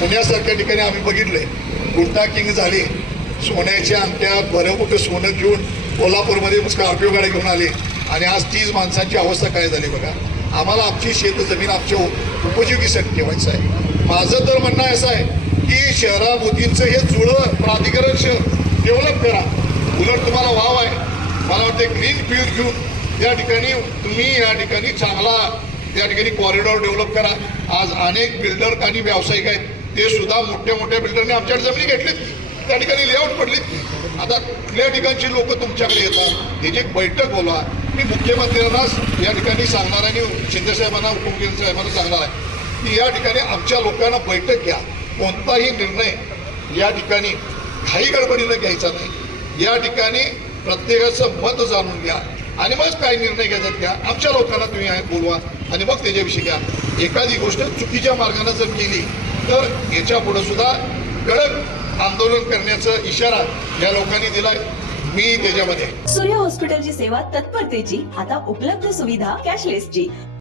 पुण्यासारख्या ठिकाणी आम्ही बघितले, गुंडा किंग झाले, सोन्याच्या अंगठ्या बरं मोठं सोनं घेऊन कोल्हापूरमध्ये स्कॉर्पिओ गाडी घेऊन आले आणि आज 30 माणसांची अवस्था काय झाली बघा. आम्हाला आमची शेतजमीन आमच्या उपयोगीसाठी ठेवायचं आहे. माझं तर म्हणणं असं आहे की शहराभोवतींचं हे जुळं प्राधिकरण डेव्हलप करा. उलट तुम्हाला वाव आहे. मला वाटतं ग्रीन फील्ड घेऊन या ठिकाणी तुम्ही या ठिकाणी चांगला त्या ठिकाणी कॉरिडॉर डेव्हलप करा. आज अनेक बिल्डर आणि व्यावसायिक आहेत, ते सुद्धा मोठ्या मोठ्या बिल्डरने आमच्याकडे जमिनी घेतलीत, त्या ठिकाणी लेआउट पडलीत. आता कुठल्या ठिकाणची लोक तुमच्याकडे येतात, त्याची एक बैठक बोलवा. मी मुख्यमंत्र्यांनाच या ठिकाणी सांगणार आणि शिंदेसाहेबांना उपमुख्यमंत्री साहेबांना सांगणार आहे की या ठिकाणी आमच्या लोकांना बैठक घ्या. कोणताही निर्णय या ठिकाणी घाई गडबडीनं घ्यायचा नाही. या ठिकाणी प्रत्येकाचं मत जाणून घ्या आणि मग काय निर्णय घ्यायचा घ्या. आमच्या लोकांना तुम्ही बोलवा आणि मग त्याच्याविषयी घ्या. एखादी गोष्ट चुकीच्या मार्गाने जर केली तर याच्या पुढे सुद्धा कडक आंदोलन करण्याचा इशारा या लोकांनी दिलाय. मी त्याच्यामध्ये सूर्य हॉस्पिटलची सेवा तत्परतेची, आता उपलब्ध सुविधा कॅशलेसची.